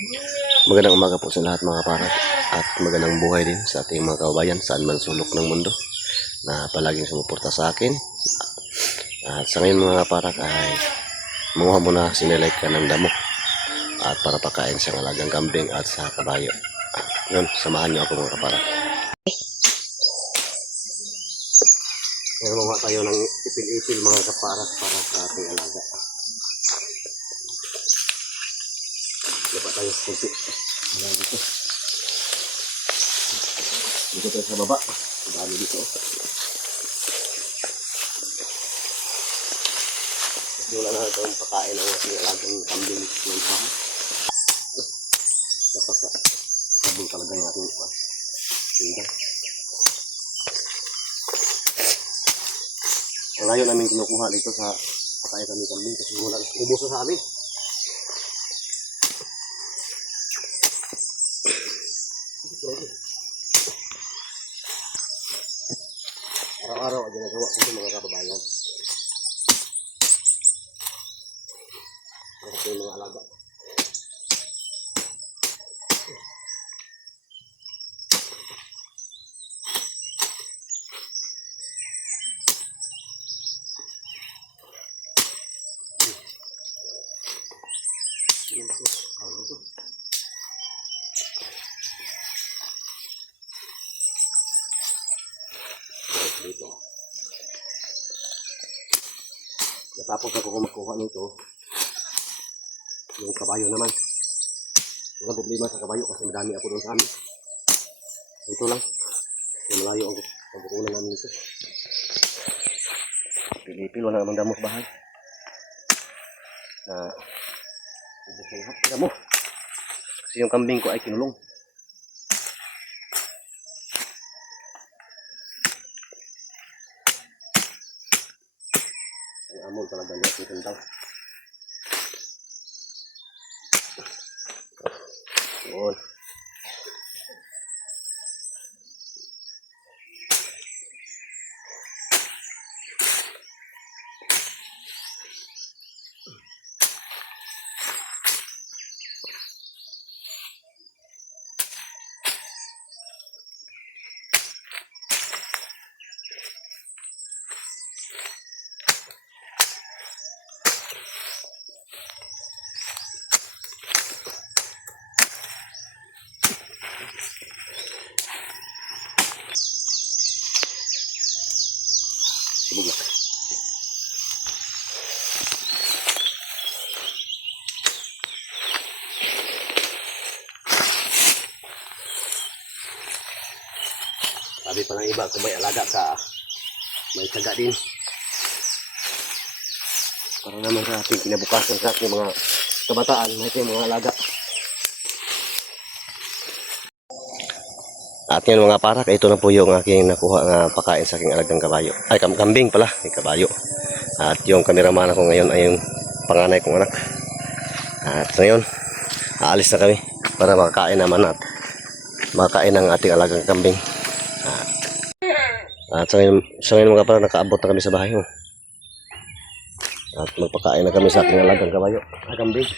Magandang umaga po sa lahat mga kaparak at magandang buhay din sa ating mga kababayan saan man sulok ng mundo na palaging sumuporta sa akin. At sa ngayon mga kaparak ay manguha muna sinilike ka ng damo at para pakain sa alagang kambing at sa kabayo. Ngayon, samahan niyo ako mga kaparak. Ngayon manguha tayo ng ipil-ipil mga kaparak para sa ating alaga. Dapat tayo sa kunti. Dito. Dito tayo sa baba. Dami dito. Kasi wala na itong pakain ng ating alagang kambing. Dapat sabong talaga yung ating tinda. Ang layo namin kinukuha dito sa pakain kami kambing kasi wala na ubos na sa amin. Araw-araw ang ginagawa ko sa mga kababayan. Para sa mga alaga. Dito. Natapos ako kumakuha nito, yung kabayo naman. Wala problema sa kabayo kasi madami ako doon sa amin. Ito lang. Yung malayo ang pagkukunan namin nito. Pilipil, wala namang damo sa bahay. Ubus na lahat. Damo. Kasi yung kambing ko ay kinulong. Amon talaga niya ang kentang. Yun. Subog lang. Sabi pa ng iba kung may alaga ka, may tsaga din. Para naman sa ating kinabukasan sa ating mga kabataan, may ating mga alaga. At yan mga parak, ito na po yung aking nakuha na pakain sa aking alagang kabayo. Ay, kambing pala, may kabayo. At yung kameraman ako ngayon ay yung panganay kong anak. At ngayon, aalis na kami para makakain naman at makakain ng ating alagang kambing. At sa ngayon mga parak, nakaabot na kami sa bahay. At magpakain na kami sa aking alagang kabayo. Kambing.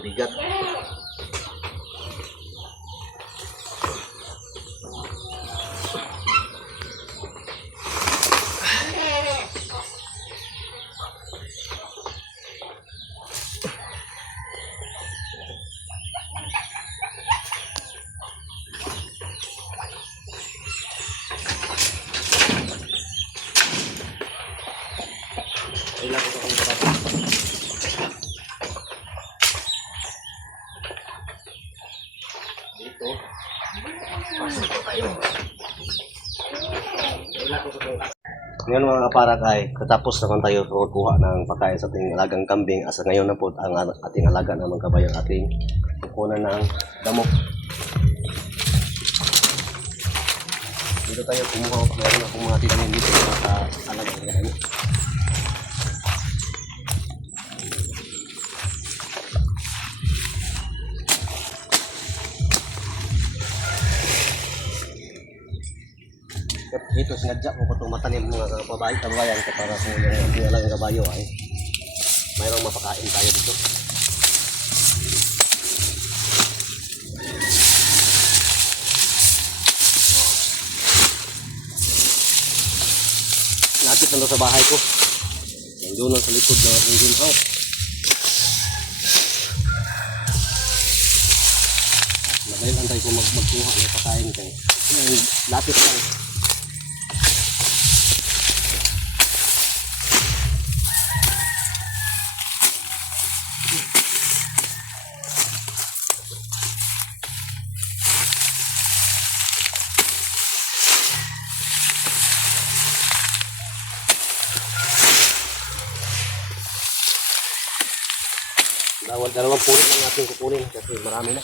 Bigat. Ilang ko kung kapatid. Dito. Pasok po tayo. Ngayon mga kaparak ay katapos naman tayo kuha ng pagkain sa ating alagang kambing. Asa ngayon na po ang ating alaga ng mga kabayo ating kukunan ng damo. Dito tayo kumuha. Meron akong mga tinamin dito sa alaga ng damo. Dito sinadya ko itong matanim mga kabayan para kung yung ating kabayo ay mayroong mapakain tayo dito. Lapit na sa bahay ko. Nandun lang sa likod ng aking greenhouse. Magayon antay ko magkuha ng pakain kayo. Lapit lang. Dalawang pulit lang natin kukunin kasi marami na.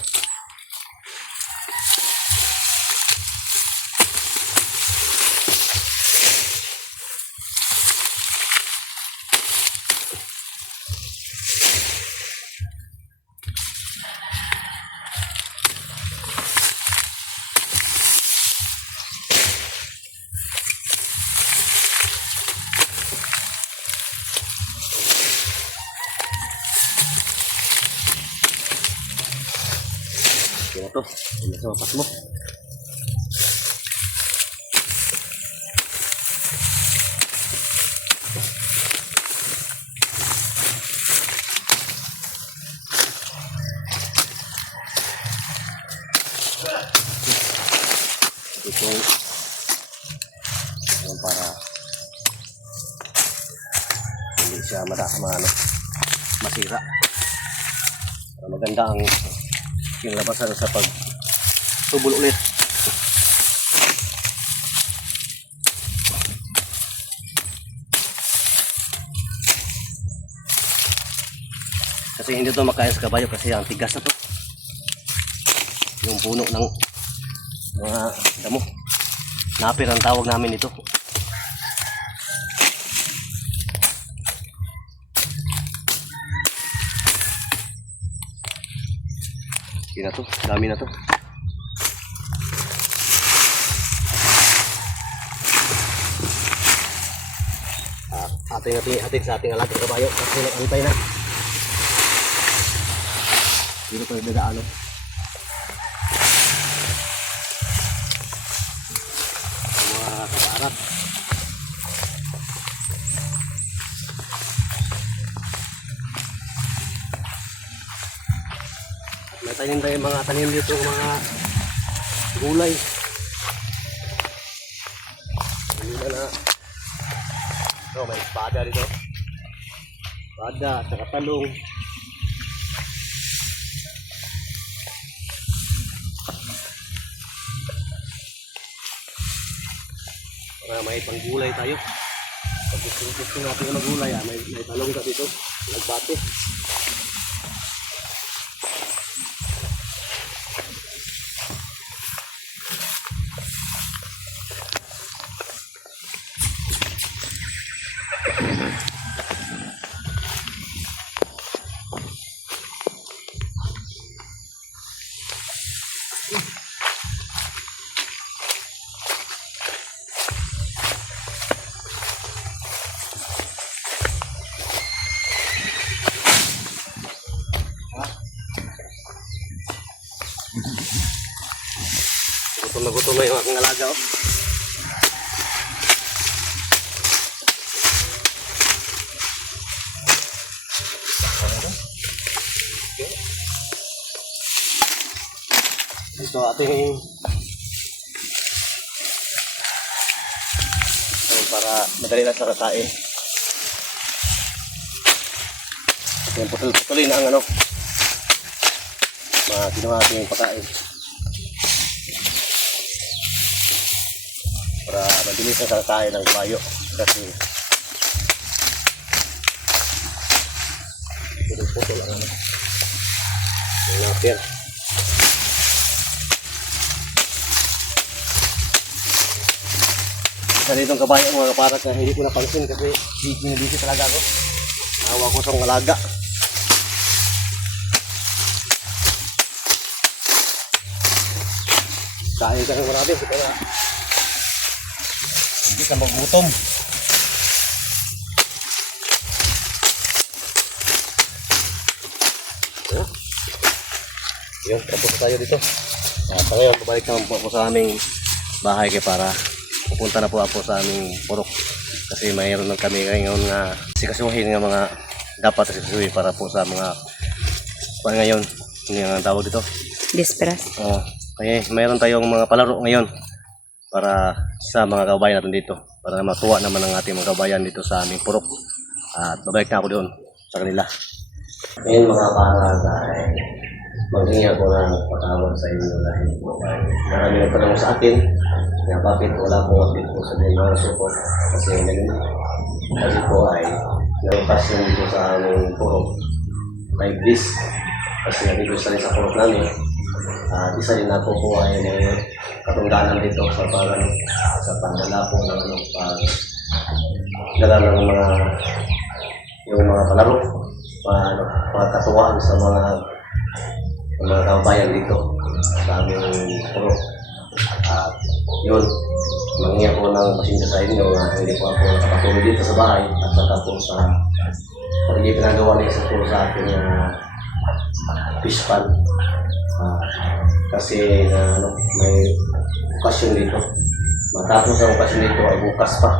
Kaya to, hindi sa mapas mo. Ito yung para hindi siya masira. Maganda ang yung labasan sa pagtubol ulit. Kasi hindi ito makain sa kabayo kasi ang tigas na to. Yung puno ng mga damo. Napir ang tawag namin ito. Hindi na to, dami na to. Ating sa ating alagang kabayo kasi nag-antay na. Dito tayo dadaan. Mga kabarat. May mga tanim dito, mga gulay. Hindi na. So, may espada dito. Espada, saka talong. Para may panggulay tayo. Pag gusto natin yung magulay, may talong ka dito. Nagbate. Gutom na yung aking alaga. Oh. Ito ating para madali lang sa kakain. Yan, putol-putulin ang ano, mga kinuha natin yung pagkain. Para mabilis ang kakain ng kabayo. Kasi putol-putol ang ano. Yung napir. Isa ditong kabayo mga kaparak na hindi ko napansin kasi busy talaga ako. Nahawa ko sa alaga. Kain ka ng marami, kaya hindi ka magutom. Yun, tapos na tayo dito. At ngayon, babalik naman po ako sa aming bahay kaya para pupunta na po ako sa aming purok. Kasi mayroon lang kami ngayon nga sikasuhin ng mga dapat sikasuhin para po sa mga ngayon. Hindi ang tawag dito. Disperas. Kaya mayroon tayong mga palaro ngayon para sa mga kabayan natin dito. Para matuwa naman ang ating mga kabayan dito sa aming purok. At babalik na ako doon sa kanila. Ngayon mga parang maghingi ako ng patawad sa inyo dahil po marami nagtanong sa akin na bakit wala pong update po sa mga support kasi ganun. Kasi po ay nalipas yun dito sa aming purok like this kasi nalipas na rin sa purok namin. Isa rin na po ay may katungganan dito sa sa pagdala po ng dala ng yung mga palaro pagkatuwaan sa mga kabayan dito sa aming purok. Yun, manghiya ko ng pasensya sa inyo na hindi po ako nakapatuloy dito sa bahay at saka po sa pagiging pinagawa niya sa puro sa ating fish pan. Kasi may okasyon dito. Matapos ang okasyon dito ay bukas pa.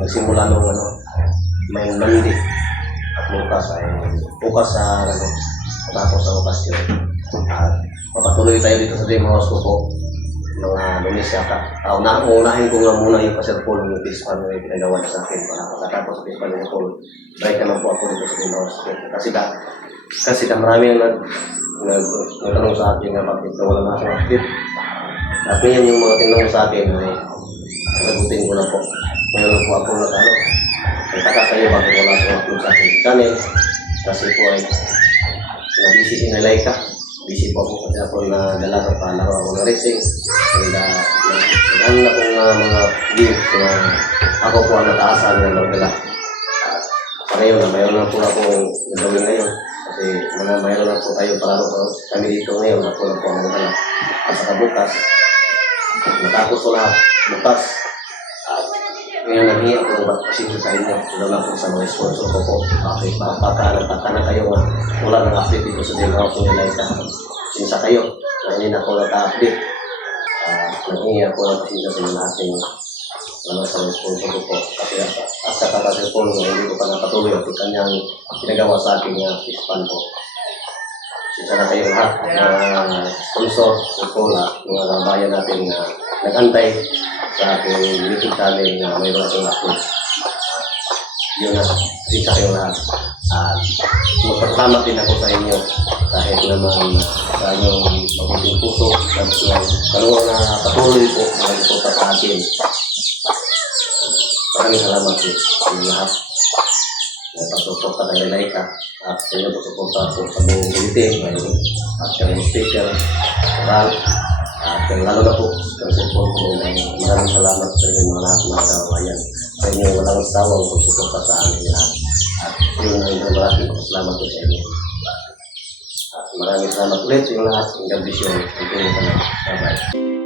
Nagsimula nung may Monday at bukas sa matapos ang okasyon. Papatuloy tayo dito sa Dream House ko po mga Lunes yata. Unahin ko nga muna yung pasirpol yung fish pan na pinagawa sa akin para pagkatapos sa fish pan yung pool. Balik naman po ako dito sa Dream House. Kasi marami nagtanong sa akin na bakit wala na akong update. At ngayon yung mga tinanong sa akin ay sagutin ko na po. Mayroon po ako nagtaka kayo bakit wala akong upload sa akin channel. Kasi po ay na-busy si Laika. Busy po ako kasi ako nadala sa palaro ako ng racing. Nagdaan na akong mga games na ako po ang nataasan ng magdala. Sa ngayon na mayroon na po akong nagawin ngayon. Kasi mayroon na po tayo palaro ko kami dito ngayon. Ako na po ang magdala. At saka bukas, matapos ko lahat bukas. Ngayon naghihi ako ng pasensya sa inyo. Lalo na po sa mga sponsor ko po. Okay, pagka na kayo wala ng update dito sa Dream House nila ito. Sinsa kayo, na hindi na po nag-update. Naghihi ako ng pasensya sa inyo natin. Lalo sa mga sponsor ko po. Kasi at sa kakasya po, hindi ko pa napatuloy at kanyang pinagawa sa akin yung fish pan po. Sinsa na kayo lahat na sponsor po mga kabayan natin na nag-antay sa aking YouTube channel na mayroon akong upload. Yun na, sinsa kayo lahat. Magpasalamat din ako sa inyo kahit naman sa inyong mabuting puso at kalungan na patuloy po na nagsuporta sa akin. Maraming salamat po sa inyo lahat na pagsuporta kay Laika at sa inyo pagsuporta po sa buong bulletin at kanyang speaker at lalo na po sa support po maraming salamat sa inyo mga lahat mga kabayan sa inyo walang sawang pagsuporta sa amin lahat at yun ang maraming salamat po sa inyo at maraming salamat ulit yung lahat ng God bless you. Bye bye.